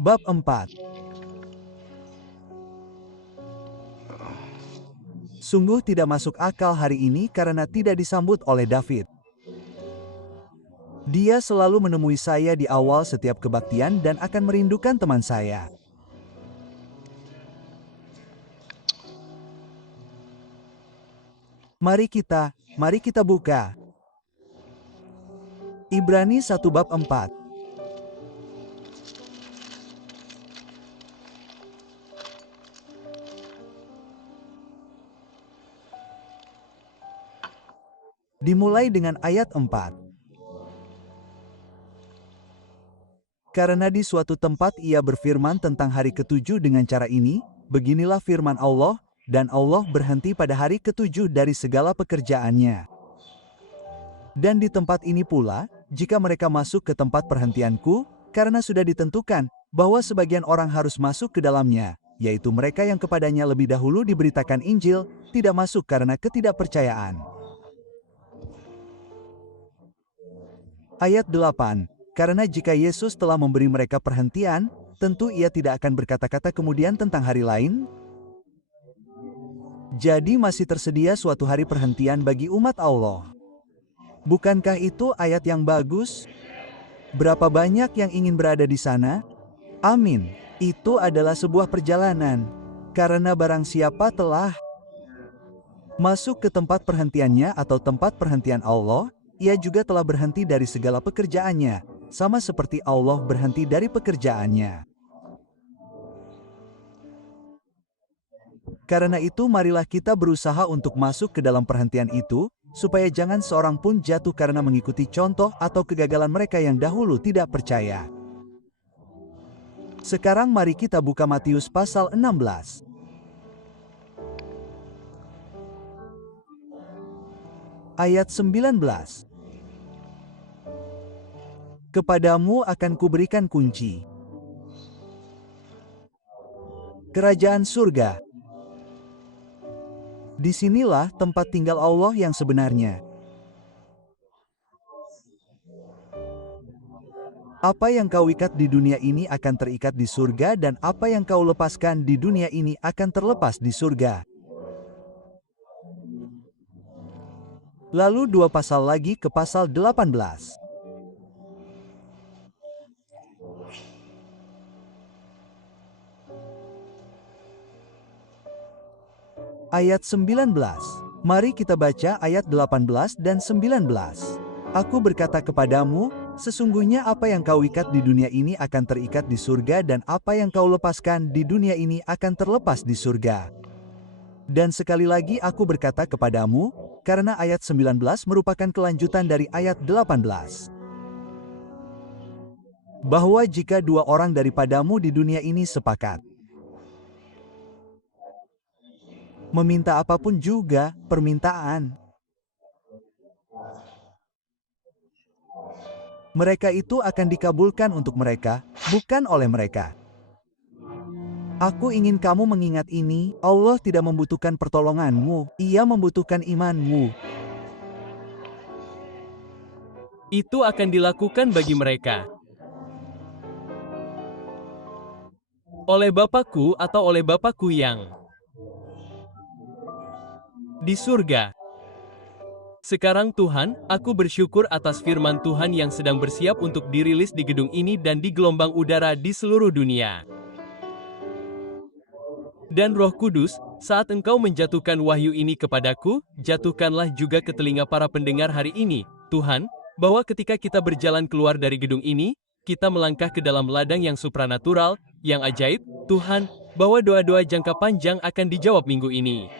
Bab 4. Sungguh tidak masuk akal hari ini karena tidak disambut oleh David. Dia selalu menemui saya di awal setiap kebaktian dan akan merindukan teman saya. Mari kita buka. Ibrani 1 bab 4. Dimulai dengan ayat 4. Karena di suatu tempat ia berfirman tentang hari ketujuh dengan cara ini, beginilah firman Allah, dan Allah berhenti pada hari ketujuh dari segala pekerjaannya. Dan di tempat ini pula, jika mereka masuk ke tempat perhentianku, karena sudah ditentukan bahwa sebagian orang harus masuk ke dalamnya, yaitu mereka yang kepadanya lebih dahulu diberitakan Injil, tidak masuk karena ketidakpercayaan. Ayat 8. Karena jika Yesus telah memberi mereka perhentian, tentu ia tidak akan berkata-kata kemudian tentang hari lain. Jadi masih tersedia suatu hari perhentian bagi umat Allah. Bukankah itu ayat yang bagus? Berapa banyak yang ingin berada di sana? Amin. Itu adalah sebuah perjalanan. Karena barang siapa telah masuk ke tempat perhentiannya atau tempat perhentian Allah, ia juga telah berhenti dari segala pekerjaannya, sama seperti Allah berhenti dari pekerjaannya. Karena itu marilah kita berusaha untuk masuk ke dalam perhentian itu, supaya jangan seorang pun jatuh karena mengikuti contoh atau kegagalan mereka yang dahulu tidak percaya. Sekarang mari kita buka Matius pasal 16. Ayat 19. Kepadamu akan kuberikan kunci kerajaan surga. Disinilah tempat tinggal Allah yang sebenarnya. Apa yang kau ikat di dunia ini akan terikat di surga, dan apa yang kau lepaskan di dunia ini akan terlepas di surga. Lalu 2 pasal lagi ke pasal 18. Ayat 19. Mari kita baca ayat 18 dan 19. Aku berkata kepadamu, sesungguhnya apa yang kau ikat di dunia ini akan terikat di surga, dan apa yang kau lepaskan di dunia ini akan terlepas di surga. Dan sekali lagi aku berkata kepadamu, karena ayat 19 merupakan kelanjutan dari ayat 18. Bahwa jika 2 orang daripadamu di dunia ini sepakat meminta apapun juga, permintaan mereka itu akan dikabulkan untuk mereka, bukan oleh mereka. Aku ingin kamu mengingat ini, Allah tidak membutuhkan pertolonganmu, Ia membutuhkan imanmu. Itu akan dilakukan bagi mereka oleh Bapakku atau oleh Bapakku yang di surga. Sekarang Tuhan, aku bersyukur atas firman Tuhan yang sedang bersiap untuk dirilis di gedung ini dan di gelombang udara di seluruh dunia. Dan Roh Kudus, saat Engkau menjatuhkan wahyu ini kepadaku, jatuhkanlah juga ke telinga para pendengar hari ini, Tuhan, bahwa ketika kita berjalan keluar dari gedung ini, kita melangkah ke dalam ladang yang supranatural, yang ajaib, Tuhan, bahwa doa-doa jangka panjang akan dijawab minggu ini.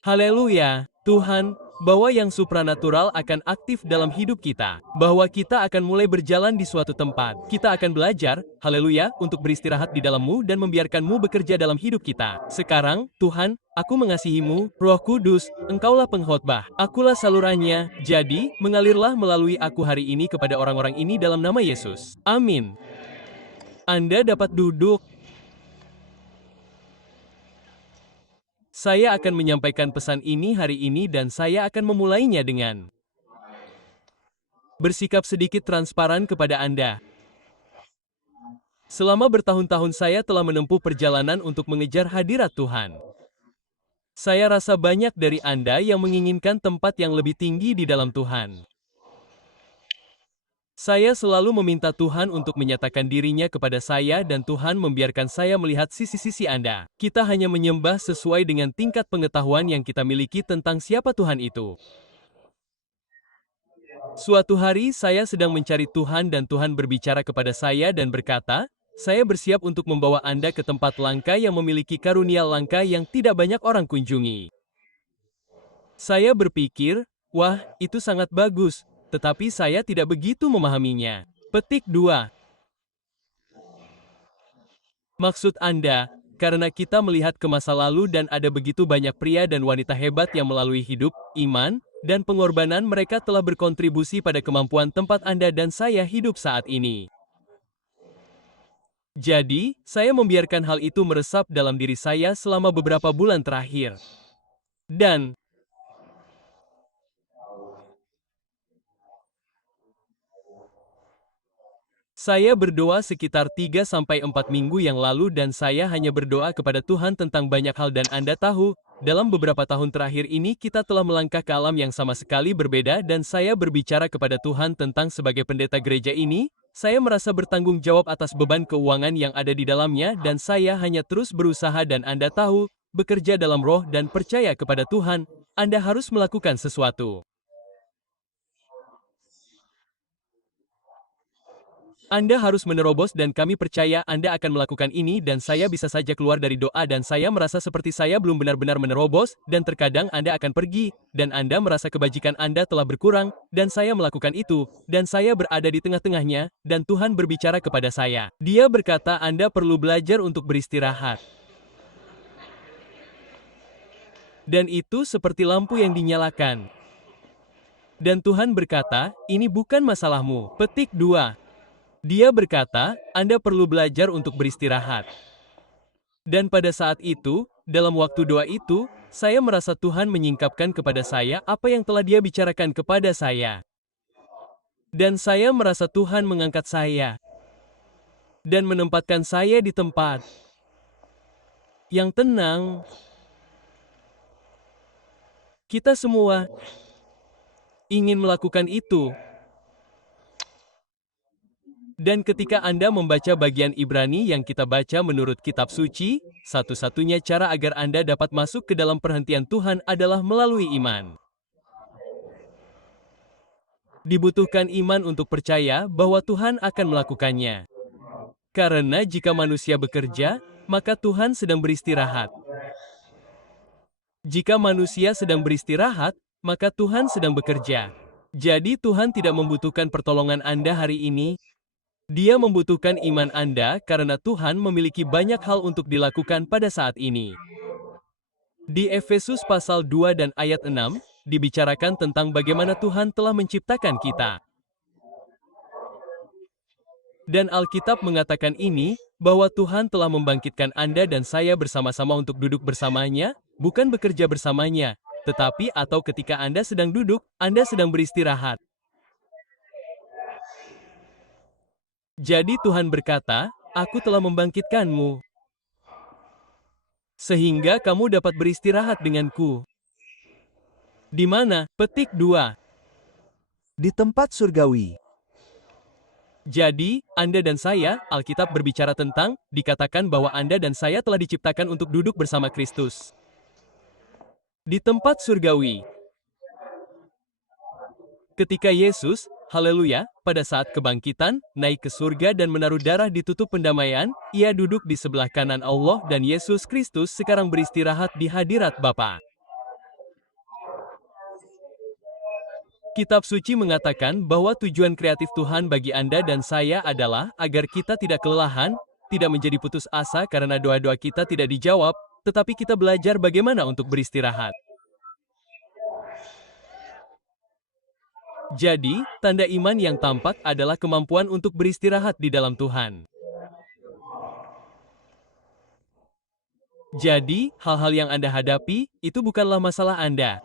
Haleluya, Tuhan, bahwa yang supranatural akan aktif dalam hidup kita, bahwa kita akan mulai berjalan di suatu tempat. Kita akan belajar, haleluya, untuk beristirahat di dalam-Mu dan membiarkan-Mu bekerja dalam hidup kita. Sekarang, Tuhan, aku mengasihi-Mu, Roh Kudus, Engkaulah pengkhotbah, akulah salurannya, jadi, mengalirlah melalui aku hari ini kepada orang-orang ini dalam nama Yesus. Amin. Anda dapat duduk. Saya akan menyampaikan pesan ini hari ini dan saya akan memulainya dengan bersikap sedikit transparan kepada Anda. Selama bertahun-tahun saya telah menempuh perjalanan untuk mengejar hadirat Tuhan. Saya rasa banyak dari Anda yang menginginkan tempat yang lebih tinggi di dalam Tuhan. Saya selalu meminta Tuhan untuk menyatakan dirinya kepada saya dan Tuhan membiarkan saya melihat sisi-sisi Anda. Kita hanya menyembah sesuai dengan tingkat pengetahuan yang kita miliki tentang siapa Tuhan itu. Suatu hari saya sedang mencari Tuhan dan Tuhan berbicara kepada saya dan berkata, saya bersiap untuk membawa Anda ke tempat langka yang memiliki karunia langka yang tidak banyak orang kunjungi. Saya berpikir, wah, itu sangat bagus, tetapi saya tidak begitu memahaminya. Petik 2. Maksud Anda, karena kita melihat ke masa lalu dan ada begitu banyak pria dan wanita hebat yang melalui hidup, iman, dan pengorbanan mereka telah berkontribusi pada kemampuan tempat Anda dan saya hidup saat ini. Jadi, saya membiarkan hal itu meresap dalam diri saya selama beberapa bulan terakhir. Dan, saya berdoa sekitar 3-4 minggu yang lalu dan saya hanya berdoa kepada Tuhan tentang banyak hal dan Anda tahu, dalam beberapa tahun terakhir ini kita telah melangkah ke alam yang sama sekali berbeda dan saya berbicara kepada Tuhan tentang sebagai pendeta gereja ini, saya merasa bertanggung jawab atas beban keuangan yang ada di dalamnya dan saya hanya terus berusaha dan Anda tahu, bekerja dalam roh dan percaya kepada Tuhan, Anda harus melakukan sesuatu. Anda harus menerobos dan kami percaya Anda akan melakukan ini dan saya bisa saja keluar dari doa dan saya merasa seperti saya belum benar-benar menerobos dan terkadang Anda akan pergi dan Anda merasa kebajikan Anda telah berkurang dan saya melakukan itu dan saya berada di tengah-tengahnya dan Tuhan berbicara kepada saya. Dia berkata Anda perlu belajar untuk beristirahat. Dan itu seperti lampu yang dinyalakan. Dan Tuhan berkata, ini bukan masalahmu. Petik 2. Dia berkata, Anda perlu belajar untuk beristirahat. Dan pada saat itu, dalam waktu doa itu, saya merasa Tuhan menyingkapkan kepada saya apa yang telah Dia bicarakan kepada saya. Dan saya merasa Tuhan mengangkat saya. Dan menempatkan saya di tempat yang tenang. Kita semua ingin melakukan itu. Dan ketika Anda membaca bagian Ibrani yang kita baca menurut kitab suci, satu-satunya cara agar Anda dapat masuk ke dalam perhentian Tuhan adalah melalui iman. Dibutuhkan iman untuk percaya bahwa Tuhan akan melakukannya. Karena jika manusia bekerja, maka Tuhan sedang beristirahat. Jika manusia sedang beristirahat, maka Tuhan sedang bekerja. Jadi Tuhan tidak membutuhkan pertolongan Anda hari ini, Dia membutuhkan iman Anda karena Tuhan memiliki banyak hal untuk dilakukan pada saat ini. Di Efesus pasal 2 dan ayat 6, dibicarakan tentang bagaimana Tuhan telah menciptakan kita. Dan Alkitab mengatakan ini, bahwa Tuhan telah membangkitkan Anda dan saya bersama-sama untuk duduk bersamanya, bukan bekerja bersamanya, tetapi atau ketika Anda sedang duduk, Anda sedang beristirahat. Jadi Tuhan berkata, aku telah membangkitkanmu. Sehingga kamu dapat beristirahat denganku. Di mana? Petik 2. Di tempat surgawi. Jadi, Anda dan saya, Alkitab berbicara tentang, dikatakan bahwa Anda dan saya telah diciptakan untuk duduk bersama Kristus. Di tempat surgawi. Ketika Yesus, haleluya, pada saat kebangkitan, naik ke surga dan menaruh darah di tutup pendamaian, Ia duduk di sebelah kanan Allah dan Yesus Kristus sekarang beristirahat di hadirat Bapa. Kitab suci mengatakan bahwa tujuan kreatif Tuhan bagi Anda dan saya adalah agar kita tidak kelelahan, tidak menjadi putus asa karena doa-doa kita tidak dijawab, tetapi kita belajar bagaimana untuk beristirahat. Jadi, tanda iman yang tampak adalah kemampuan untuk beristirahat di dalam Tuhan. Jadi, hal-hal yang Anda hadapi, itu bukanlah masalah Anda.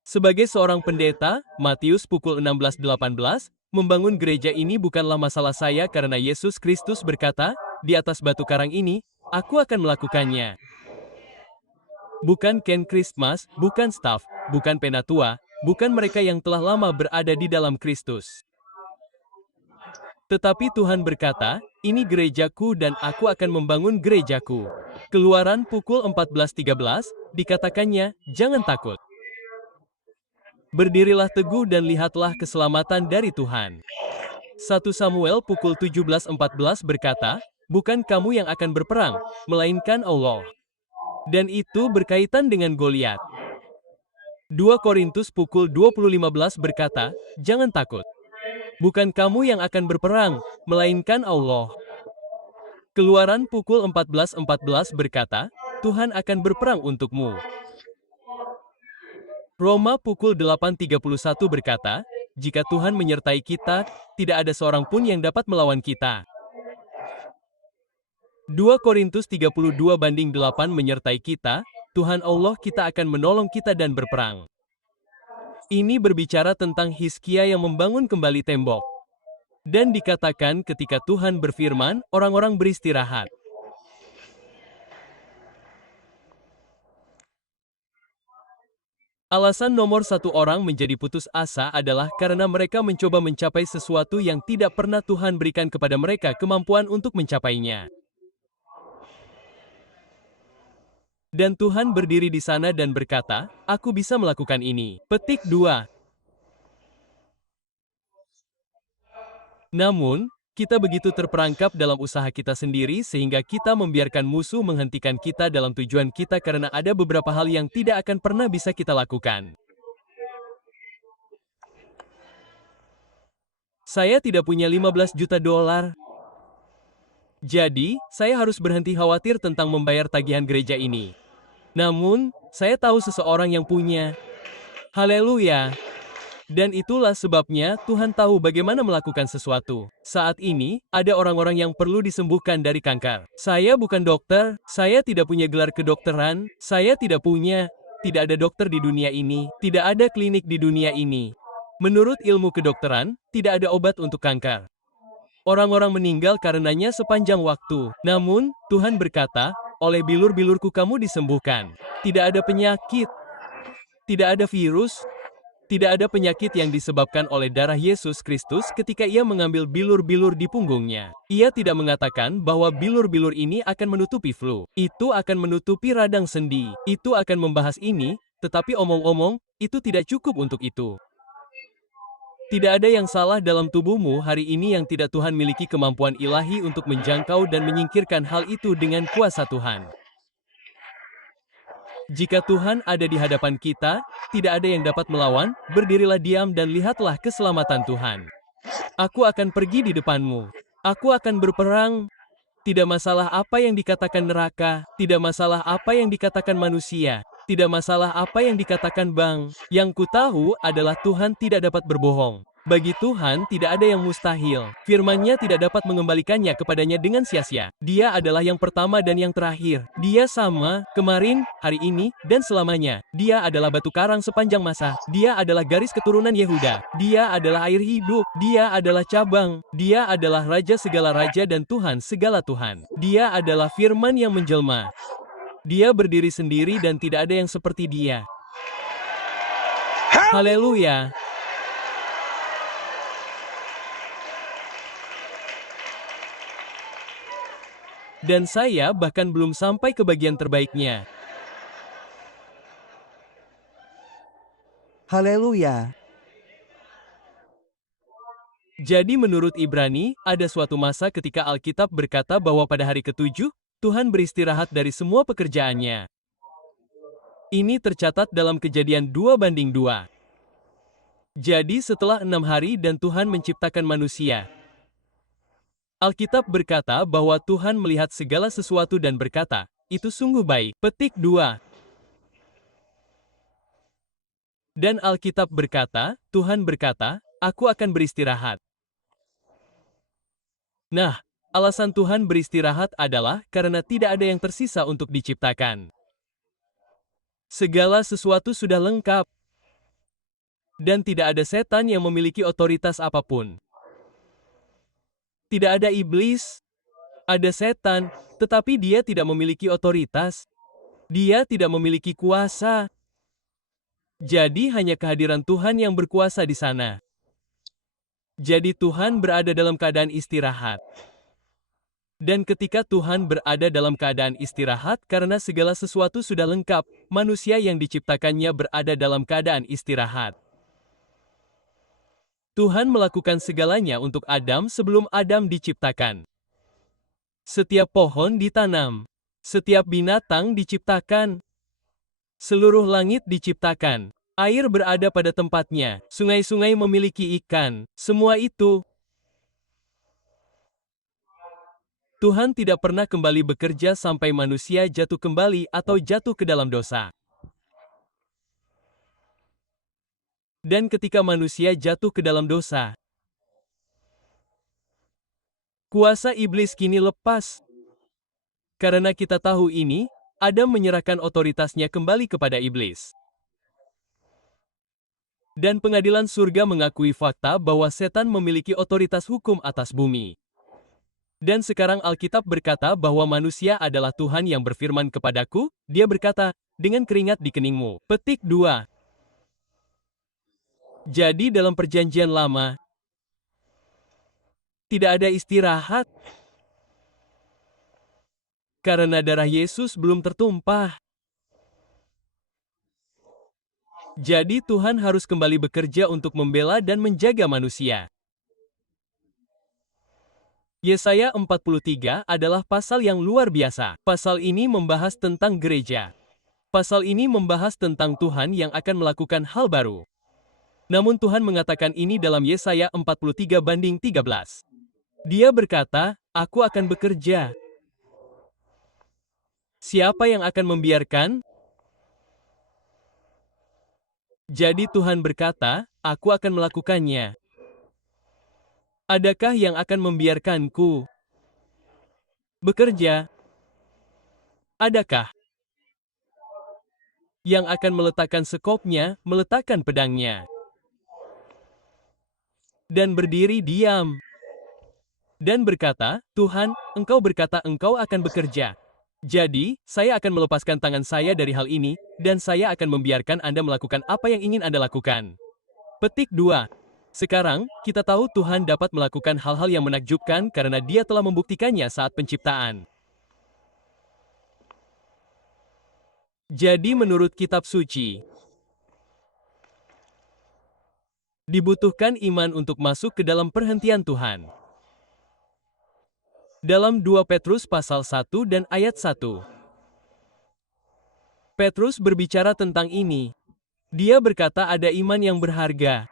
Sebagai seorang pendeta, Matius pukul 16:18, Membangun gereja ini bukanlah masalah saya karena Yesus Kristus berkata, di atas batu karang ini, aku akan melakukannya. Bukan Ken Christmas, bukan staf, bukan penatua, bukan mereka yang telah lama berada di dalam Kristus. Tetapi Tuhan berkata, ini gerejaku dan aku akan membangun gerejaku. Keluaran pukul 14.13, dikatakannya, jangan takut. Berdirilah teguh dan lihatlah keselamatan dari Tuhan. 1 Samuel pukul 17.14 berkata, bukan kamu yang akan berperang, melainkan Allah. Dan itu berkaitan dengan Goliat. 2 Korintus pukul 20.15 berkata, jangan takut. Bukan kamu yang akan berperang, melainkan Allah. Keluaran pukul 14.14 berkata, Tuhan akan berperang untukmu. Roma pukul 8.31 berkata, jika Tuhan menyertai kita, tidak ada seorang pun yang dapat melawan kita. 2 Korintus 32:8 menyertai kita, Tuhan Allah kita akan menolong kita dan berperang. Ini berbicara tentang Hizkia yang membangun kembali tembok. Dan dikatakan ketika Tuhan berfirman, orang-orang beristirahat. Alasan nomor satu orang menjadi putus asa adalah karena mereka mencoba mencapai sesuatu yang tidak pernah Tuhan berikan kepada mereka kemampuan untuk mencapainya. Dan Tuhan berdiri di sana dan berkata, aku bisa melakukan ini. Petik 2. Namun, kita begitu terperangkap dalam usaha kita sendiri sehingga kita membiarkan musuh menghentikan kita dalam tujuan kita karena ada beberapa hal yang tidak akan pernah bisa kita lakukan. Saya tidak punya 15 juta dolar. Jadi, saya harus berhenti khawatir tentang membayar tagihan gereja ini. Namun, saya tahu seseorang yang punya. Haleluya! Dan itulah sebabnya Tuhan tahu bagaimana melakukan sesuatu. Saat ini, ada orang-orang yang perlu disembuhkan dari kanker. Saya bukan dokter, saya tidak punya gelar kedokteran, saya tidak ada dokter di dunia ini, tidak ada klinik di dunia ini. Menurut ilmu kedokteran, tidak ada obat untuk kanker. Orang-orang meninggal karenanya sepanjang waktu. Namun, Tuhan berkata, oleh bilur-bilurku kamu disembuhkan. Tidak ada penyakit, tidak ada virus, tidak ada penyakit yang disebabkan oleh darah Yesus Kristus ketika ia mengambil bilur-bilur di punggungnya. Ia tidak mengatakan bahwa bilur-bilur ini akan menutupi flu. Itu akan menutupi radang sendi. Itu akan membahas ini, tetapi omong-omong, itu tidak cukup untuk itu. Tidak ada yang salah dalam tubuhmu hari ini yang tidak Tuhan miliki kemampuan ilahi untuk menjangkau dan menyingkirkan hal itu dengan kuasa Tuhan. Jika Tuhan ada di hadapan kita, tidak ada yang dapat melawan, berdirilah diam dan lihatlah keselamatan Tuhan. Aku akan pergi di depanmu. Aku akan berperang. Tidak masalah apa yang dikatakan neraka, tidak masalah apa yang dikatakan manusia, tidak masalah apa yang dikatakan bank. Yang ku tahu adalah Tuhan tidak dapat berbohong. Bagi Tuhan tidak ada yang mustahil. Firman-Nya tidak dapat mengembalikannya kepadanya dengan sia-sia. Dia adalah yang pertama dan yang terakhir. Dia sama, kemarin, hari ini, dan selamanya. Dia adalah batu karang sepanjang masa. Dia adalah garis keturunan Yehuda. Dia adalah air hidup. Dia adalah cabang. Dia adalah Raja segala raja dan Tuhan segala Tuhan. Dia adalah firman yang menjelma. Dia berdiri sendiri dan tidak ada yang seperti Dia. Haleluya! Dan saya bahkan belum sampai ke bagian terbaiknya. Haleluya! Jadi menurut Ibrani, ada suatu masa ketika Alkitab berkata bahwa pada hari ketujuh, Tuhan beristirahat dari semua pekerjaannya. Ini tercatat dalam Kejadian 2:2. Jadi setelah 6 hari dan Tuhan menciptakan manusia, Alkitab berkata bahwa Tuhan melihat segala sesuatu dan berkata, itu sungguh baik. Petik 2. Dan Alkitab berkata, Tuhan berkata, aku akan beristirahat. Nah, alasan Tuhan beristirahat adalah karena tidak ada yang tersisa untuk diciptakan. Segala sesuatu sudah lengkap. Dan tidak ada setan yang memiliki otoritas apapun. Tidak ada iblis, ada setan, tetapi dia tidak memiliki otoritas. Dia tidak memiliki kuasa. Jadi hanya kehadiran Tuhan yang berkuasa di sana. Jadi Tuhan berada dalam keadaan istirahat. Dan ketika Tuhan berada dalam keadaan istirahat karena segala sesuatu sudah lengkap, manusia yang diciptakannya berada dalam keadaan istirahat. Tuhan melakukan segalanya untuk Adam sebelum Adam diciptakan. Setiap pohon ditanam, setiap binatang diciptakan, seluruh langit diciptakan, air berada pada tempatnya, sungai-sungai memiliki ikan, semua itu. Tuhan tidak pernah kembali bekerja sampai manusia jatuh kembali atau jatuh ke dalam dosa. Dan ketika manusia jatuh ke dalam dosa, kuasa iblis kini lepas. Karena kita tahu ini, Adam menyerahkan otoritasnya kembali kepada iblis. Dan pengadilan surga mengakui fakta bahwa setan memiliki otoritas hukum atas bumi. Dan sekarang Alkitab berkata bahwa manusia adalah Tuhan yang berfirman kepadaku, dia berkata, dengan keringat di keningmu. Petik 2. Jadi dalam perjanjian lama, tidak ada istirahat. Karena darah Yesus belum tertumpah. Jadi Tuhan harus kembali bekerja untuk membela dan menjaga manusia. Yesaya 43 adalah pasal yang luar biasa. Pasal ini membahas tentang gereja. Pasal ini membahas tentang Tuhan yang akan melakukan hal baru. Namun Tuhan mengatakan ini dalam Yesaya 43:13. Dia berkata, "Aku akan bekerja." Siapa yang akan membiarkan? Jadi Tuhan berkata, "Aku akan melakukannya." Adakah yang akan membiarkanku bekerja? Adakah yang akan meletakkan sekopnya, meletakkan pedangnya, dan berdiri diam, dan berkata, "Tuhan, Engkau berkata Engkau akan bekerja. Jadi, saya akan melepaskan tangan saya dari hal ini, dan saya akan membiarkan Anda melakukan apa yang ingin Anda lakukan." Petik 2. Sekarang, kita tahu Tuhan dapat melakukan hal-hal yang menakjubkan karena Dia telah membuktikannya saat penciptaan. Jadi menurut kitab suci, dibutuhkan iman untuk masuk ke dalam perhentian Tuhan. Dalam 2 Petrus pasal 1 dan ayat 1, Petrus berbicara tentang ini. Dia berkata ada iman yang berharga.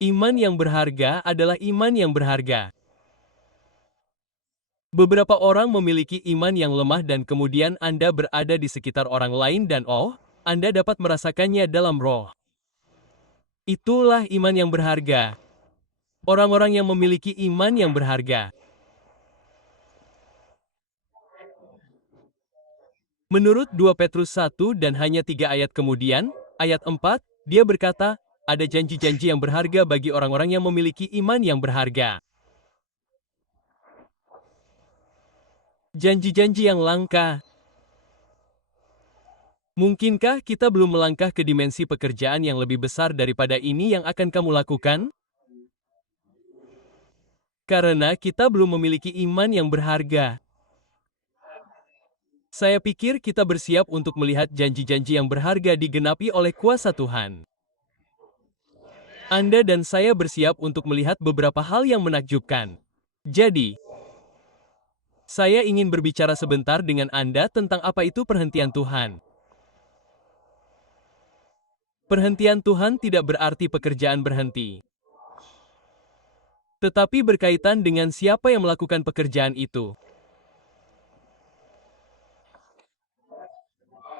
Iman yang berharga adalah iman yang berharga. Beberapa orang memiliki iman yang lemah dan kemudian Anda berada di sekitar orang lain dan Anda dapat merasakannya dalam roh. Itulah iman yang berharga. Orang-orang yang memiliki iman yang berharga. Menurut 2 Petrus 1 dan hanya 3 ayat kemudian, ayat 4, dia berkata, ada janji-janji yang berharga bagi orang-orang yang memiliki iman yang berharga. Janji-janji yang langka. Mungkinkah kita belum melangkah ke dimensi pekerjaan yang lebih besar daripada ini yang akan kamu lakukan? Karena kita belum memiliki iman yang berharga. Saya pikir kita bersiap untuk melihat janji-janji yang berharga digenapi oleh kuasa Tuhan. Anda dan saya bersiap untuk melihat beberapa hal yang menakjubkan. Jadi, saya ingin berbicara sebentar dengan Anda tentang apa itu perhentian Tuhan. Perhentian Tuhan tidak berarti pekerjaan berhenti, tetapi berkaitan dengan siapa yang melakukan pekerjaan itu.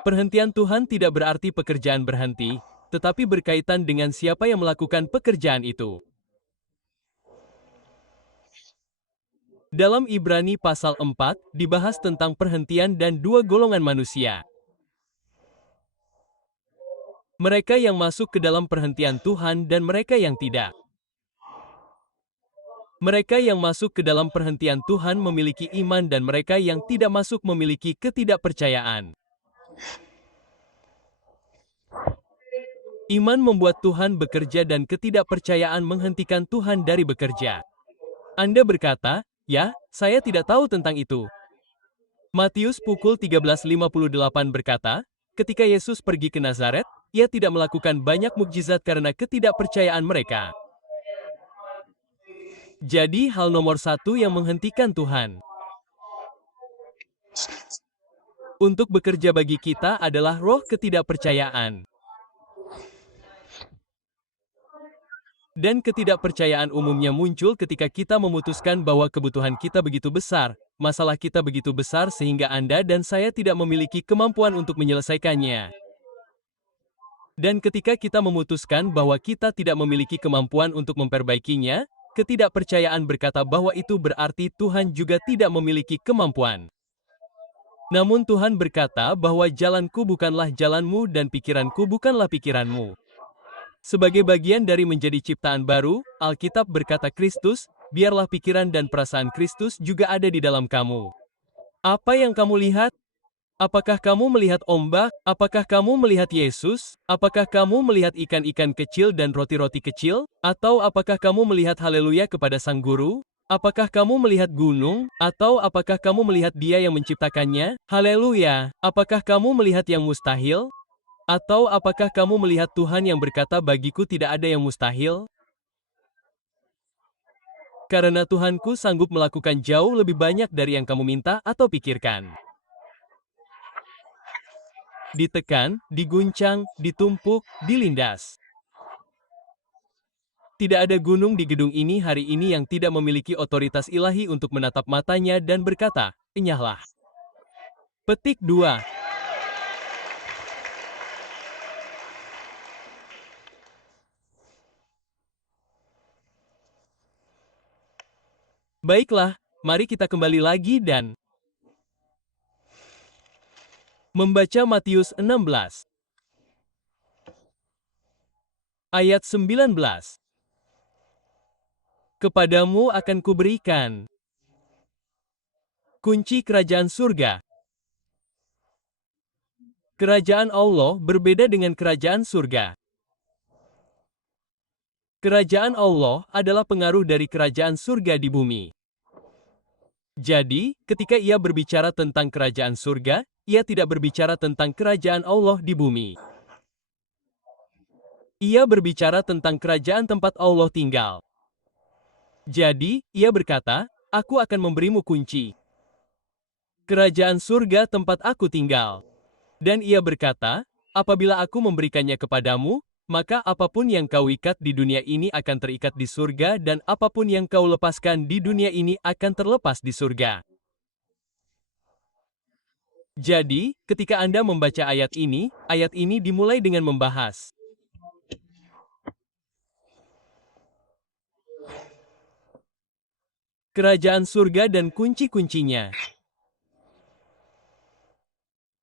Perhentian Tuhan tidak berarti pekerjaan berhenti, tetapi berkaitan dengan siapa yang melakukan pekerjaan itu. Dalam Ibrani pasal 4, dibahas tentang perhentian dan dua golongan manusia. Mereka yang masuk ke dalam perhentian Tuhan dan mereka yang tidak. Mereka yang masuk ke dalam perhentian Tuhan memiliki iman dan mereka yang tidak masuk memiliki ketidakpercayaan. Iman membuat Tuhan bekerja dan ketidakpercayaan menghentikan Tuhan dari bekerja. Anda berkata, "Ya, saya tidak tahu tentang itu." Matius pukul 13:58 berkata, ketika Yesus pergi ke Nazaret, ia tidak melakukan banyak mukjizat karena ketidakpercayaan mereka. Jadi hal nomor satu yang menghentikan Tuhan untuk bekerja bagi kita adalah roh ketidakpercayaan. Dan ketidakpercayaan umumnya muncul ketika kita memutuskan bahwa kebutuhan kita begitu besar, masalah kita begitu besar sehingga Anda dan saya tidak memiliki kemampuan untuk menyelesaikannya. Dan ketika kita memutuskan bahwa kita tidak memiliki kemampuan untuk memperbaikinya, ketidakpercayaan berkata bahwa itu berarti Tuhan juga tidak memiliki kemampuan. Namun Tuhan berkata bahwa jalanku bukanlah jalanmu dan pikiranku bukanlah pikiranmu. Sebagai bagian dari menjadi ciptaan baru, Alkitab berkata Kristus, biarlah pikiran dan perasaan Kristus juga ada di dalam kamu. Apa yang kamu lihat? Apakah kamu melihat ombak? Apakah kamu melihat Yesus? Apakah kamu melihat ikan-ikan kecil dan roti-roti kecil? Atau apakah kamu melihat haleluya kepada Sang Guru? Apakah kamu melihat gunung? Atau apakah kamu melihat Dia yang menciptakannya? Haleluya! Apakah kamu melihat yang mustahil? Atau apakah kamu melihat Tuhan yang berkata bagiku tidak ada yang mustahil? Karena Tuhanku sanggup melakukan jauh lebih banyak dari yang kamu minta atau pikirkan. Ditekan, diguncang, ditumpuk, dilindas. Tidak ada gunung di gedung ini hari ini yang tidak memiliki otoritas ilahi untuk menatap matanya dan berkata, "Enyahlah." Petik 2. Baiklah, mari kita kembali lagi dan membaca Matius 16. Ayat 19. Kepadamu akan kuberikan kunci kerajaan surga. Kerajaan Allah berbeda dengan kerajaan surga. Kerajaan Allah adalah pengaruh dari kerajaan surga di bumi. Jadi, ketika ia berbicara tentang kerajaan surga, ia tidak berbicara tentang kerajaan Allah di bumi. Ia berbicara tentang kerajaan tempat Allah tinggal. Jadi, ia berkata, "Aku akan memberimu kunci kerajaan surga tempat aku tinggal." Dan ia berkata, "Apabila aku memberikannya kepadamu, maka apapun yang kau ikat di dunia ini akan terikat di surga dan apapun yang kau lepaskan di dunia ini akan terlepas di surga." Jadi, ketika Anda membaca ayat ini dimulai dengan membahas kerajaan surga dan kunci-kuncinya.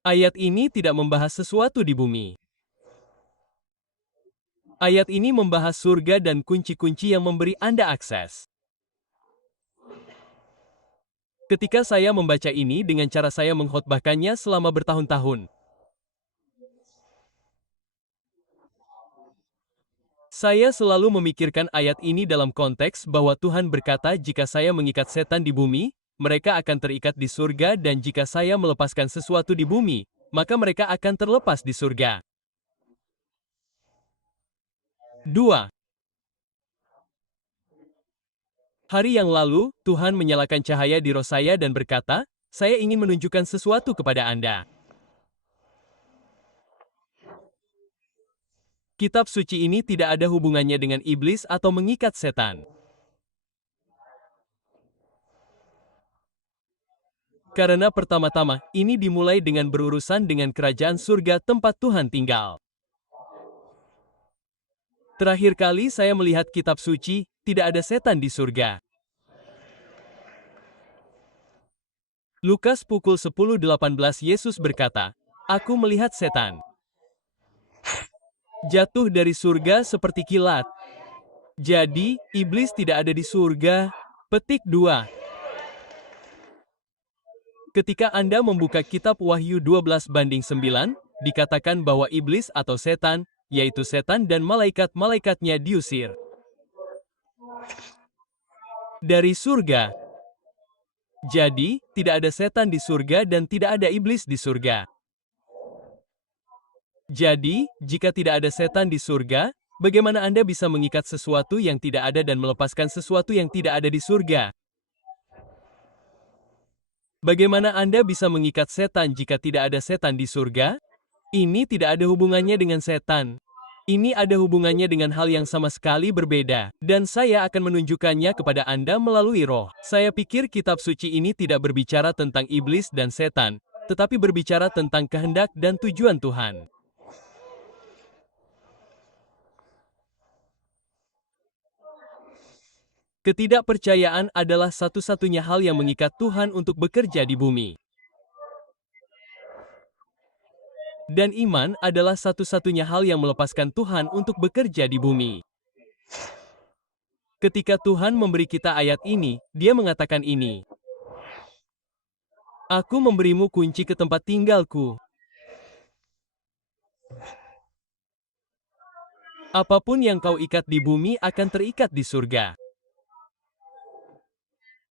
Ayat ini tidak membahas sesuatu di bumi. Ayat ini membahas surga dan kunci-kunci yang memberi Anda akses. Ketika saya membaca ini dengan cara saya mengkhotbahkannya selama bertahun-tahun, saya selalu memikirkan ayat ini dalam konteks bahwa Tuhan berkata jika saya mengikat setan di bumi, mereka akan terikat di surga dan jika saya melepaskan sesuatu di bumi, maka mereka akan terlepas di surga. 2. Hari yang lalu, Tuhan menyalakan cahaya di roh saya dan berkata, "Saya ingin menunjukkan sesuatu kepada Anda." Kitab suci ini tidak ada hubungannya dengan iblis atau mengikat setan. Karena pertama-tama, ini dimulai dengan berurusan dengan kerajaan surga tempat Tuhan tinggal. Terakhir kali saya melihat kitab suci, tidak ada setan di surga. Lukas pukul 10:18 Yesus berkata, "Aku melihat setan." Jatuh dari surga seperti kilat. Jadi, iblis tidak ada di surga. Petik 2. Ketika Anda membuka kitab Wahyu 12:9, dikatakan bahwa iblis atau setan, yaitu setan dan malaikat-malaikatnya diusir dari surga. Jadi, tidak ada setan di surga dan tidak ada iblis di surga. Jadi, jika tidak ada setan di surga, bagaimana Anda bisa mengikat sesuatu yang tidak ada dan melepaskan sesuatu yang tidak ada di surga? Bagaimana Anda bisa mengikat setan jika tidak ada setan di surga? Ini tidak ada hubungannya dengan setan. Ini ada hubungannya dengan hal yang sama sekali berbeda, dan saya akan menunjukkannya kepada Anda melalui roh. Saya pikir kitab suci ini tidak berbicara tentang iblis dan setan, tetapi berbicara tentang kehendak dan tujuan Tuhan. Ketidakpercayaan adalah satu-satunya hal yang mengikat Tuhan untuk bekerja di bumi. Dan iman adalah satu-satunya hal yang melepaskan Tuhan untuk bekerja di bumi. Ketika Tuhan memberi kita ayat ini, Dia mengatakan ini. Aku memberimu kunci ke tempat tinggalku. Apapun yang kau ikat di bumi akan terikat di surga.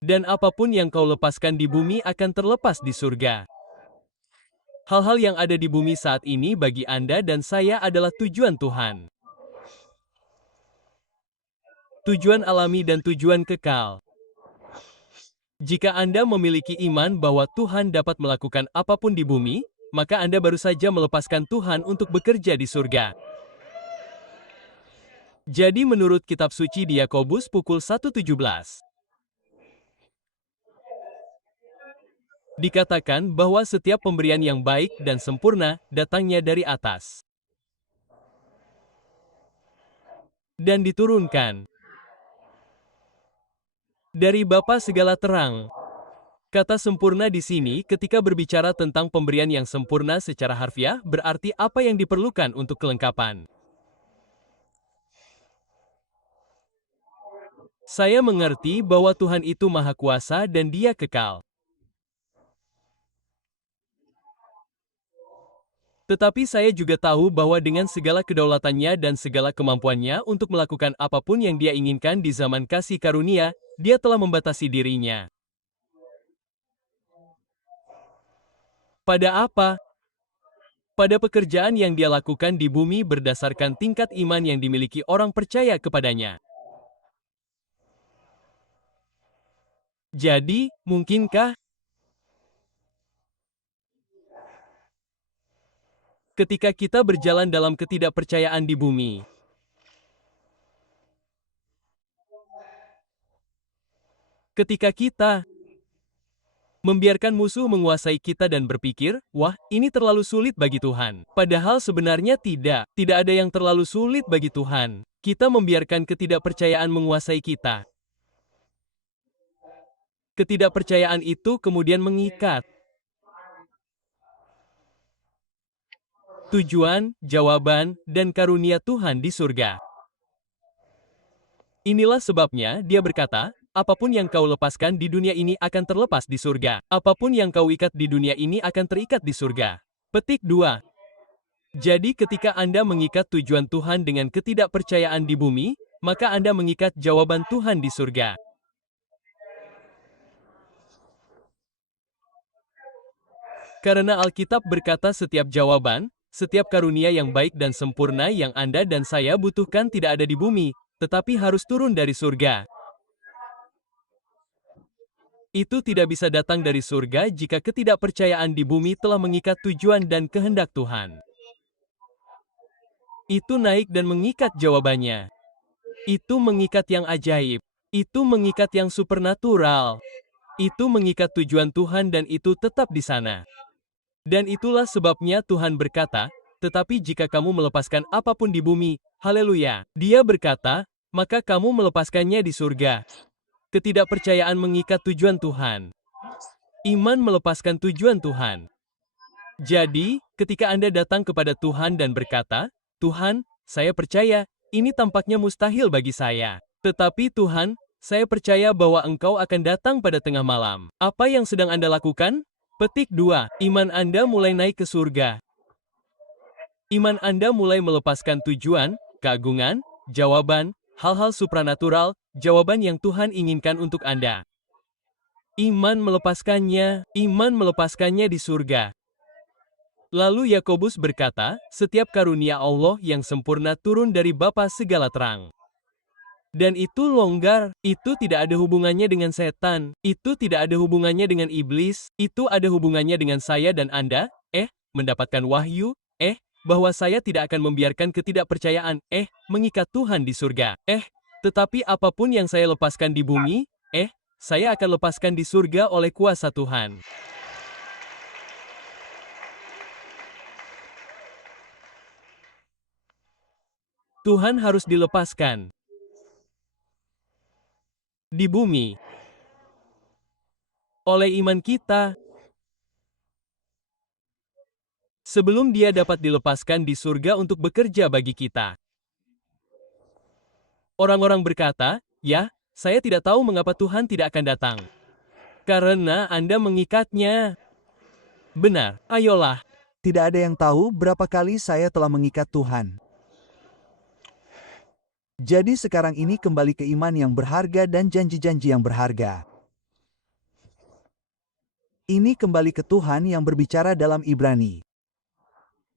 Dan apapun yang kau lepaskan di bumi akan terlepas di surga. Hal-hal yang ada di bumi saat ini bagi Anda dan saya adalah tujuan Tuhan. Tujuan alami dan tujuan kekal. Jika Anda memiliki iman bahwa Tuhan dapat melakukan apapun di bumi, maka Anda baru saja melepaskan Tuhan untuk bekerja di surga. Jadi menurut kitab suci di Yakobus pukul 1:17. Dikatakan bahwa setiap pemberian yang baik dan sempurna datangnya dari atas. Dan diturunkan dari Bapa segala terang. Kata sempurna di sini ketika berbicara tentang pemberian yang sempurna secara harfiah berarti apa yang diperlukan untuk kelengkapan. Saya mengerti bahwa Tuhan itu Maha Kuasa dan Dia kekal. Tetapi saya juga tahu bahwa dengan segala kedaulatannya dan segala kemampuannya untuk melakukan apapun yang Dia inginkan di zaman kasih karunia, Dia telah membatasi dirinya. Pada apa? Pada pekerjaan yang Dia lakukan di bumi berdasarkan tingkat iman yang dimiliki orang percaya kepadanya. Jadi, mungkinkah ketika kita berjalan dalam ketidakpercayaan di bumi, ketika kita membiarkan musuh menguasai kita dan berpikir, wah, ini terlalu sulit bagi Tuhan. Padahal sebenarnya tidak ada yang terlalu sulit bagi Tuhan. Kita membiarkan ketidakpercayaan menguasai kita. Ketidakpercayaan itu kemudian mengikat. Tujuan, jawaban, dan karunia Tuhan di surga. Inilah sebabnya Dia berkata, apapun yang kau lepaskan di dunia ini akan terlepas di surga. Apapun yang kau ikat di dunia ini akan terikat di surga. Petik 2. Jadi ketika Anda mengikat tujuan Tuhan dengan ketidakpercayaan di bumi, maka Anda mengikat jawaban Tuhan di surga. Karena Alkitab berkata setiap jawaban, setiap karunia yang baik dan sempurna yang Anda dan saya butuhkan tidak ada di bumi, tetapi harus turun dari surga. Itu tidak bisa datang dari surga jika ketidakpercayaan di bumi telah mengikat tujuan dan kehendak Tuhan. Itu naik dan mengikat jawabannya. Itu mengikat yang ajaib. Itu mengikat yang supernatural. Itu mengikat tujuan Tuhan dan itu tetap di sana. Dan itulah sebabnya Tuhan berkata, tetapi jika kamu melepaskan apapun di bumi, haleluya, Dia berkata, maka kamu melepaskannya di surga. Ketidakpercayaan mengikat tujuan Tuhan. Iman melepaskan tujuan Tuhan. Jadi, ketika Anda datang kepada Tuhan dan berkata, Tuhan, saya percaya, ini tampaknya mustahil bagi saya. Tetapi Tuhan, saya percaya bahwa Engkau akan datang pada tengah malam. Apa yang sedang Anda lakukan? Petik 2. Iman Anda mulai naik ke surga. Iman Anda mulai melepaskan tujuan, keagungan, jawaban, hal-hal supranatural, jawaban yang Tuhan inginkan untuk Anda. Iman melepaskannya di surga. Lalu Yakobus berkata, setiap karunia Allah yang sempurna turun dari Bapa segala terang. Dan itu longgar, itu tidak ada hubungannya dengan setan, itu tidak ada hubungannya dengan iblis, itu ada hubungannya dengan saya dan Anda, mendapatkan wahyu, bahwa saya tidak akan membiarkan ketidakpercayaan, mengikat Tuhan di surga, tetapi apapun yang saya lepaskan di bumi, saya akan lepaskan di surga oleh kuasa Tuhan. Tuhan harus dilepaskan di bumi oleh iman kita sebelum Dia dapat dilepaskan di surga untuk bekerja bagi kita. Orang-orang berkata, "Ya, saya tidak tahu mengapa Tuhan tidak akan datang. Karena Anda mengikatnya." Benar, ayolah. Tidak ada yang tahu berapa kali saya telah mengikat Tuhan. Jadi sekarang ini kembali ke iman yang berharga dan janji-janji yang berharga. Ini kembali ke Tuhan yang berbicara dalam Ibrani.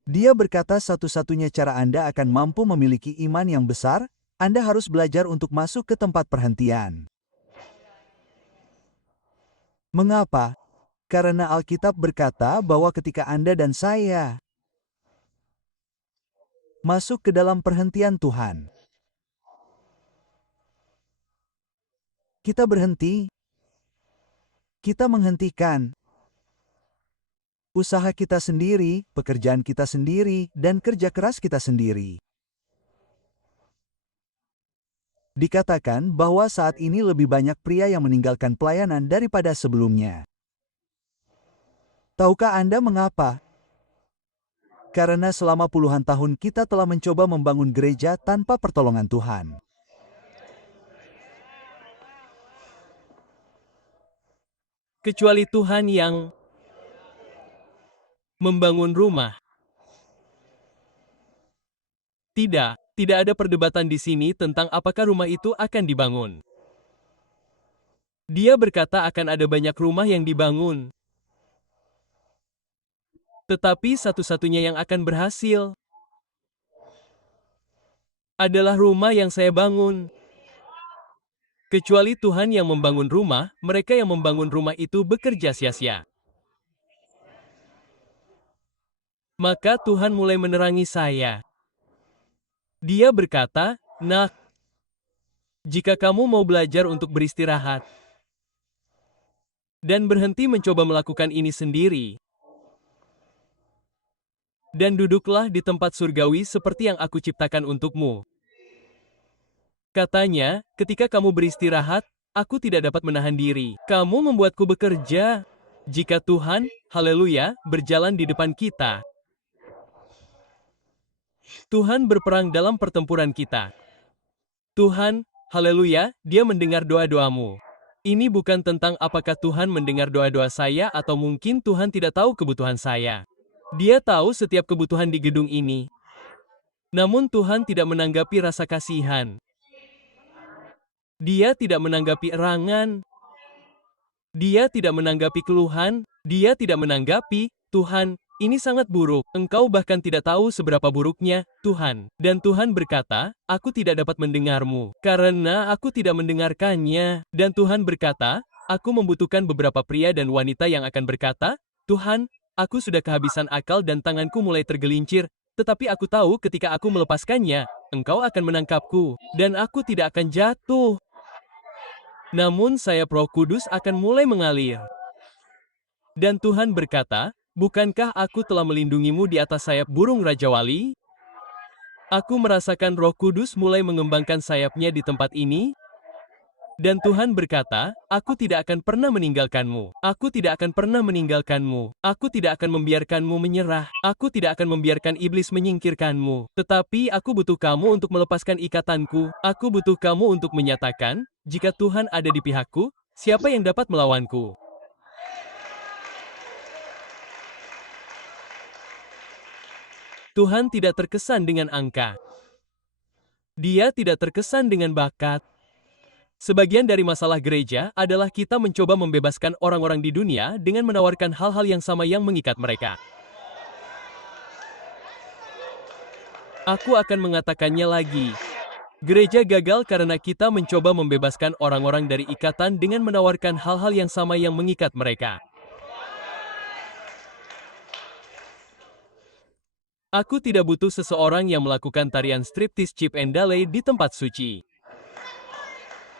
Dia berkata satu-satunya cara Anda akan mampu memiliki iman yang besar, Anda harus belajar untuk masuk ke tempat perhentian. Mengapa? Karena Alkitab berkata bahwa ketika Anda dan saya masuk ke dalam perhentian Tuhan, kita berhenti, kita menghentikan usaha kita sendiri, pekerjaan kita sendiri, dan kerja keras kita sendiri. Dikatakan bahwa saat ini lebih banyak pria yang meninggalkan pelayanan daripada sebelumnya. Tahukah Anda mengapa? Karena selama puluhan tahun kita telah mencoba membangun gereja tanpa pertolongan Tuhan. Kecuali Tuhan yang membangun rumah. Tidak ada perdebatan di sini tentang apakah rumah itu akan dibangun. Dia berkata akan ada banyak rumah yang dibangun. Tetapi satu-satunya yang akan berhasil adalah rumah yang saya bangun. Kecuali Tuhan yang membangun rumah, mereka yang membangun rumah itu bekerja sia-sia. Maka Tuhan mulai menerangi saya. Dia berkata, "Nak, jika kamu mau belajar untuk beristirahat dan berhenti mencoba melakukan ini sendiri, dan duduklah di tempat surgawi seperti yang aku ciptakan untukmu." Katanya, ketika kamu beristirahat, aku tidak dapat menahan diri. Kamu membuatku bekerja. Jika Tuhan, haleluya, berjalan di depan kita, Tuhan berperang dalam pertempuran kita. Tuhan, haleluya, Dia mendengar doa-doamu. Ini bukan tentang apakah Tuhan mendengar doa-doa saya atau mungkin Tuhan tidak tahu kebutuhan saya. Dia tahu setiap kebutuhan di gedung ini. Namun Tuhan tidak menanggapi rasa kasihan. Dia tidak menanggapi erangan. Dia tidak menanggapi keluhan. Dia tidak menanggapi, "Tuhan, ini sangat buruk. Engkau bahkan tidak tahu seberapa buruknya, Tuhan." Dan Tuhan berkata, "Aku tidak dapat mendengarmu, karena aku tidak mendengarkannya." Dan Tuhan berkata, "Aku membutuhkan beberapa pria dan wanita yang akan berkata, 'Tuhan, aku sudah kehabisan akal dan tanganku mulai tergelincir, tetapi aku tahu ketika aku melepaskannya, Engkau akan menangkapku, dan aku tidak akan jatuh. Namun sayap Roh Kudus akan mulai mengalir." Dan Tuhan berkata, "Bukankah aku telah melindungimu di atas sayap burung Raja Wali?" Aku merasakan Roh Kudus mulai mengembangkan sayapnya di tempat ini. Dan Tuhan berkata, aku tidak akan pernah meninggalkanmu. Aku tidak akan pernah meninggalkanmu. Aku tidak akan membiarkanmu menyerah. Aku tidak akan membiarkan iblis menyingkirkanmu. Tetapi aku butuh kamu untuk melepaskan ikatanku. Aku butuh kamu untuk menyatakan, jika Tuhan ada di pihakku, siapa yang dapat melawanku? Tuhan tidak terkesan dengan angka. Dia tidak terkesan dengan bakat. Sebagian dari masalah gereja adalah kita mencoba membebaskan orang-orang di dunia dengan menawarkan hal-hal yang sama yang mengikat mereka. Aku akan mengatakannya lagi. Gereja gagal karena kita mencoba membebaskan orang-orang dari ikatan dengan menawarkan hal-hal yang sama yang mengikat mereka. Aku tidak butuh seseorang yang melakukan tarian striptease chip and dale di tempat suci.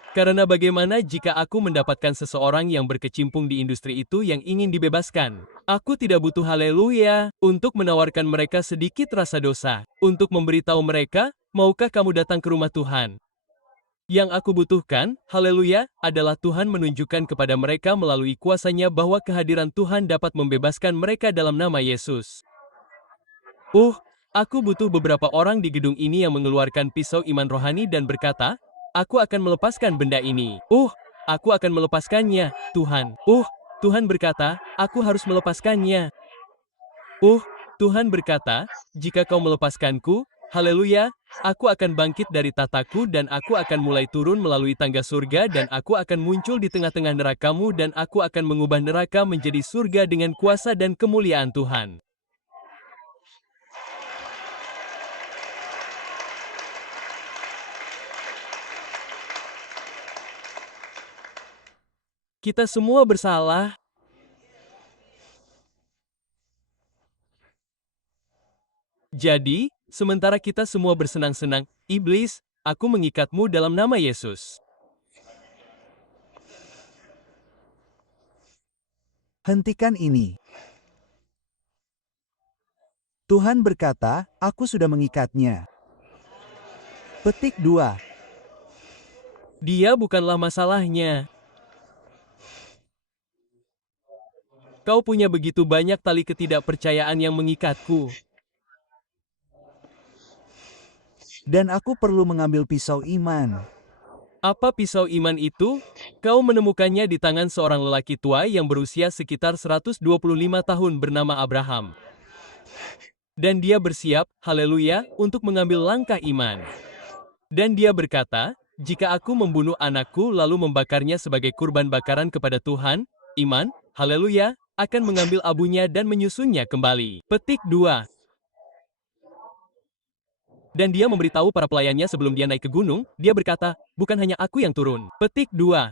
Karena bagaimana jika aku mendapatkan seseorang yang berkecimpung di industri itu yang ingin dibebaskan? Aku tidak butuh haleluya untuk menawarkan mereka sedikit rasa dosa, untuk memberitahu mereka, maukah kamu datang ke rumah Tuhan? Yang aku butuhkan, haleluya, adalah Tuhan menunjukkan kepada mereka melalui kuasa-Nya bahwa kehadiran Tuhan dapat membebaskan mereka dalam nama Yesus. Aku butuh beberapa orang di gedung ini yang mengeluarkan pisau iman rohani dan berkata, aku akan melepaskan benda ini. Aku akan melepaskannya, Tuhan. Tuhan berkata, aku harus melepaskannya. Tuhan berkata, jika kau melepaskanku, haleluya, aku akan bangkit dari tataku dan aku akan mulai turun melalui tangga surga dan aku akan muncul di tengah-tengah nerakamu dan aku akan mengubah neraka menjadi surga dengan kuasa dan kemuliaan Tuhan. Kita semua bersalah. Jadi, sementara kita semua bersenang-senang, iblis, aku mengikatmu dalam nama Yesus. Hentikan ini. Tuhan berkata, aku sudah mengikatnya. Petik 2. Dia bukanlah masalahnya. Kau punya begitu banyak tali ketidakpercayaan yang mengikatku. Dan aku perlu mengambil pisau iman. Apa pisau iman itu? Kau menemukannya di tangan seorang lelaki tua yang berusia sekitar 125 tahun bernama Abraham. Dan dia bersiap, haleluya, untuk mengambil langkah iman. Dan dia berkata, jika aku membunuh anakku lalu membakarnya sebagai kurban bakaran kepada Tuhan, iman, haleluya, akan mengambil abunya dan menyusunnya kembali. Petik 2. Dan dia memberitahu para pelayannya sebelum dia naik ke gunung, dia berkata, bukan hanya aku yang turun. Petik 2.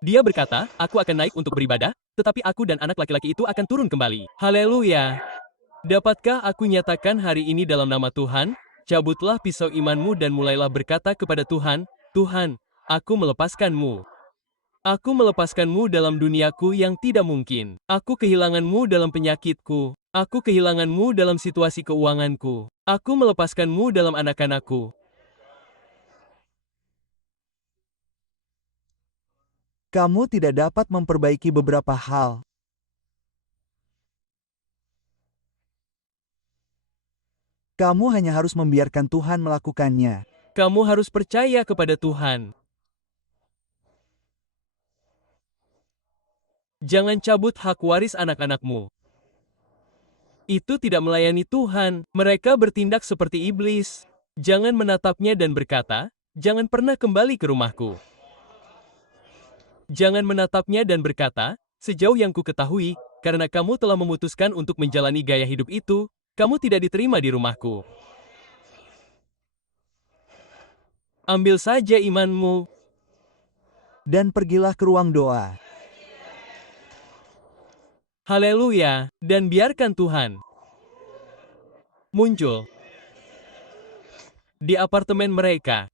Dia berkata, aku akan naik untuk beribadah, tetapi aku dan anak laki-laki itu akan turun kembali. Haleluya. Dapatkah aku nyatakan hari ini dalam nama Tuhan? Cabutlah pisau imanmu dan mulailah berkata kepada Tuhan, Tuhan, aku melepaskanmu. Aku melepaskanmu dalam duniaku yang tidak mungkin. Aku kehilanganmu dalam penyakitku. Aku kehilanganmu dalam situasi keuanganku. Aku melepaskanmu dalam anak-anakku. Kamu tidak dapat memperbaiki beberapa hal. Kamu hanya harus membiarkan Tuhan melakukannya. Kamu harus percaya kepada Tuhan. Jangan cabut hak waris anak-anakmu. Itu tidak melayani Tuhan. Mereka bertindak seperti iblis. Jangan menatapnya dan berkata, jangan pernah kembali ke rumahku. Jangan menatapnya dan berkata, sejauh yang ku ketahui, karena kamu telah memutuskan untuk menjalani gaya hidup itu, kamu tidak diterima di rumahku. Ambil saja imanmu. Dan pergilah ke ruang doa. Haleluya, dan biarkan Tuhan muncul di apartemen mereka.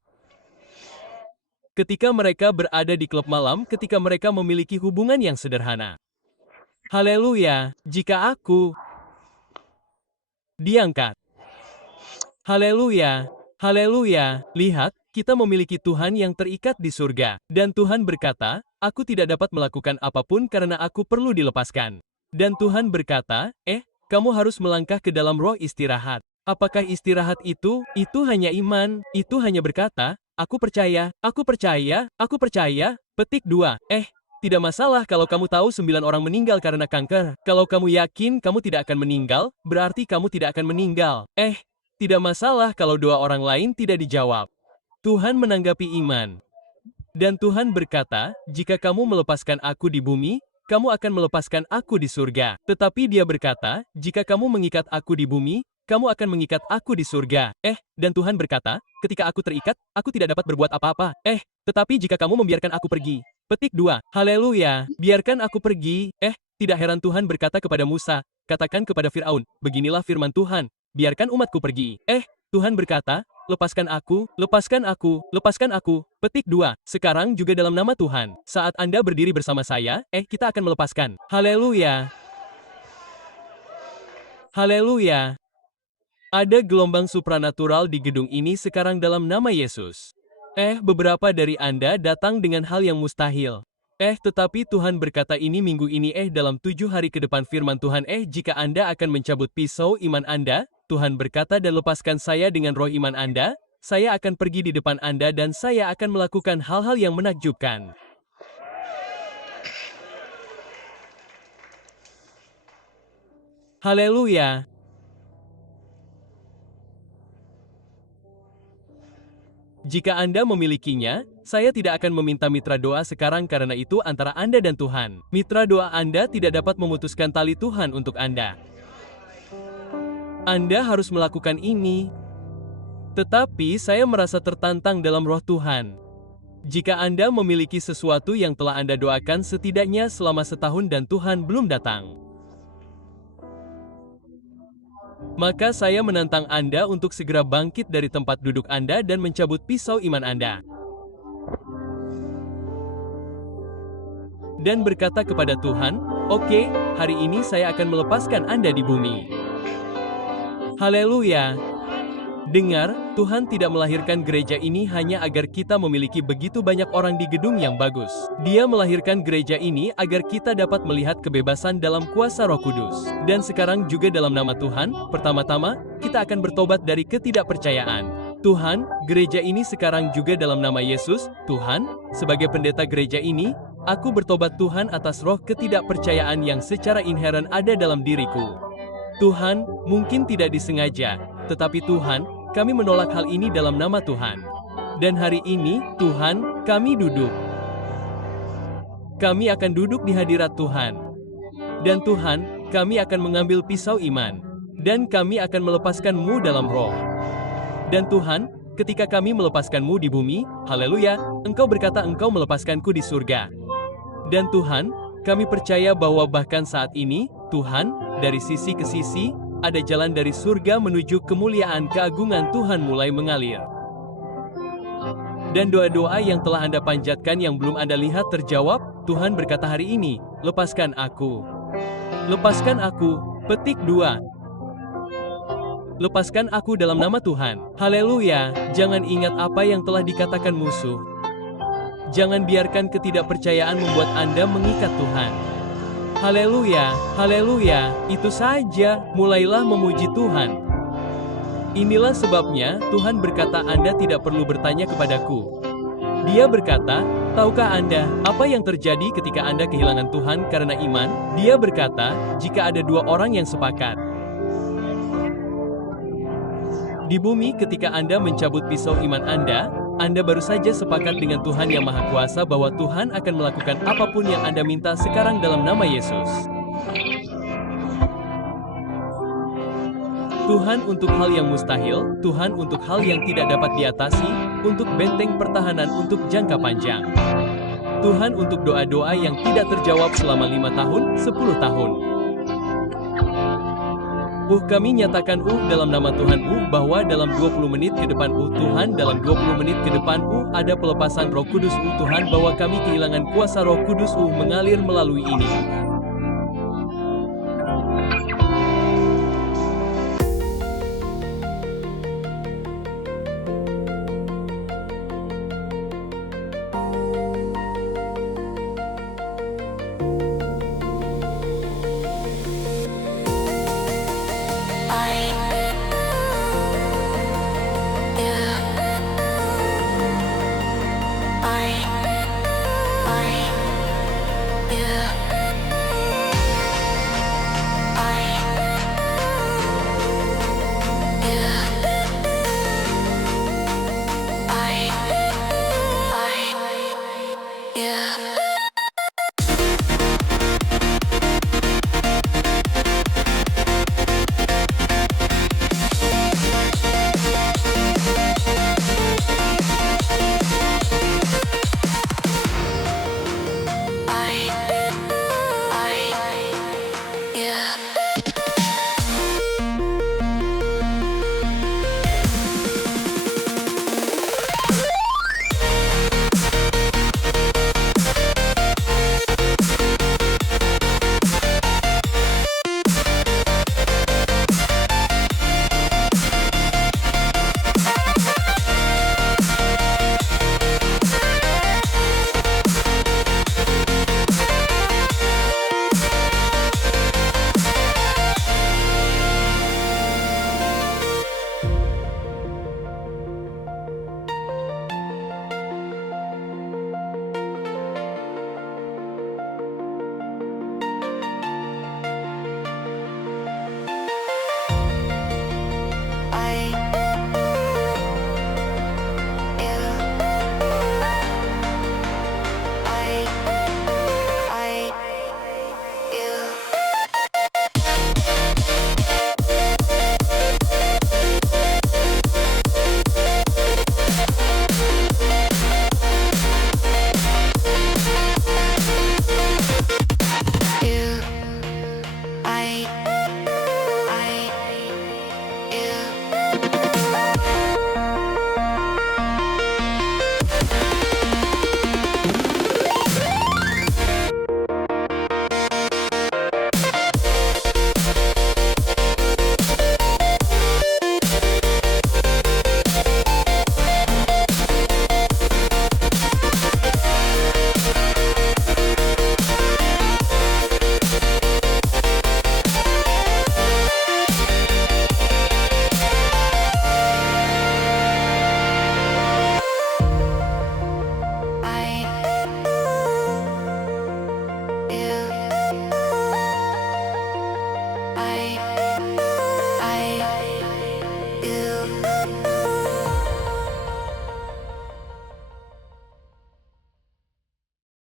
Ketika mereka berada di klub malam, ketika mereka memiliki hubungan yang sederhana. Haleluya, jika aku diangkat. Haleluya! Haleluya! Lihat, kita memiliki Tuhan yang terikat di surga. Dan Tuhan berkata, aku tidak dapat melakukan apapun karena aku perlu dilepaskan. Dan Tuhan berkata, kamu harus melangkah ke dalam roh istirahat. Apakah istirahat itu? Itu hanya iman, itu hanya berkata, aku percaya, aku percaya, aku percaya. Petik 2. Tidak masalah kalau kamu tahu 9 orang meninggal karena kanker. Kalau kamu yakin kamu tidak akan meninggal, berarti kamu tidak akan meninggal. Tidak masalah kalau doa orang lain tidak dijawab. Tuhan menanggapi iman. Dan Tuhan berkata, jika kamu melepaskan aku di bumi, kamu akan melepaskan aku di surga. Tetapi dia berkata, jika kamu mengikat aku di bumi, kamu akan mengikat aku di surga. Dan Tuhan berkata, ketika aku terikat, aku tidak dapat berbuat apa-apa. Tetapi jika kamu membiarkan aku pergi. Petik 2. Haleluya, biarkan aku pergi. Tidak heran Tuhan berkata kepada Musa, katakan kepada Firaun, beginilah firman Tuhan, biarkan umatku pergi. Tuhan berkata, lepaskan aku, lepaskan aku, lepaskan aku. Petik 2. Sekarang juga dalam nama Tuhan, saat Anda berdiri bersama saya, kita akan melepaskan. Haleluya. Haleluya. Ada gelombang supranatural di gedung ini sekarang dalam nama Yesus. Beberapa dari Anda datang dengan hal yang mustahil. Tetapi Tuhan berkata ini minggu ini dalam 7 hari ke depan firman Tuhan jika Anda akan mencabut pisau iman Anda, Tuhan berkata dan lepaskan saya dengan roh iman Anda, saya akan pergi di depan Anda dan saya akan melakukan hal-hal yang menakjubkan. Haleluya. Jika Anda memilikinya, saya tidak akan meminta mitra doa sekarang karena itu antara Anda dan Tuhan. Mitra doa Anda tidak dapat memutuskan tali Tuhan untuk Anda. Anda harus melakukan ini. Tetapi saya merasa tertantang dalam roh Tuhan. Jika Anda memiliki sesuatu yang telah Anda doakan setidaknya selama setahun dan Tuhan belum datang, maka saya menantang Anda untuk segera bangkit dari tempat duduk Anda dan mencabut pisau iman Anda. Dan berkata kepada Tuhan, oke, hari ini saya akan melepaskan Anda di bumi. Haleluya. Dengar, Tuhan tidak melahirkan gereja ini hanya agar kita memiliki begitu banyak orang di gedung yang bagus. Dia melahirkan gereja ini agar kita dapat melihat kebebasan dalam kuasa Roh Kudus. Dan sekarang juga dalam nama Tuhan, pertama-tama, kita akan bertobat dari ketidakpercayaan. Tuhan, gereja ini sekarang juga dalam nama Yesus, Tuhan, sebagai pendeta gereja ini, aku bertobat Tuhan atas roh ketidakpercayaan yang secara inheren ada dalam diriku. Tuhan, mungkin tidak disengaja, tetapi Tuhan, kami menolak hal ini dalam nama Tuhan. Dan hari ini, Tuhan, kami duduk. Kami akan duduk di hadirat Tuhan. Dan Tuhan, kami akan mengambil pisau iman. Dan kami akan melepaskan-Mu dalam roh. Dan Tuhan, ketika kami melepaskan-Mu di bumi, haleluya, Engkau berkata Engkau melepaskanku di surga. Dan Tuhan, kami percaya bahwa bahkan saat ini, Tuhan, dari sisi ke sisi, ada jalan dari surga menuju kemuliaan keagungan Tuhan mulai mengalir. Dan doa-doa yang telah Anda panjatkan yang belum Anda lihat terjawab, Tuhan berkata hari ini, lepaskan aku. Lepaskan aku. Petik 2. Lepaskan aku dalam nama Tuhan. Haleluya. Jangan ingat apa yang telah dikatakan musuh. Jangan biarkan ketidakpercayaan membuat Anda mengikat Tuhan. Haleluya, haleluya, itu saja, mulailah memuji Tuhan. Inilah sebabnya Tuhan berkata Anda tidak perlu bertanya kepadaku. Dia berkata, tahukah Anda apa yang terjadi ketika Anda kehilangan Tuhan karena iman? Dia berkata, jika ada 2 orang yang sepakat. Di bumi ketika Anda mencabut pisau iman Anda baru saja sepakat dengan Tuhan yang Maha Kuasa bahwa Tuhan akan melakukan apapun yang Anda minta sekarang dalam nama Yesus. Tuhan untuk hal yang mustahil, Tuhan untuk hal yang tidak dapat diatasi, untuk benteng pertahanan untuk jangka panjang. Tuhan untuk doa-doa yang tidak terjawab selama 5 tahun, 10 tahun. Kami nyatakan dalam nama Tuhan bahwa dalam 20 menit ke depan Tuhan dalam 20 menit ke depan ada pelepasan Roh Kudus Tuhan bahwa kami kehilangan kuasa Roh Kudus mengalir melalui ini.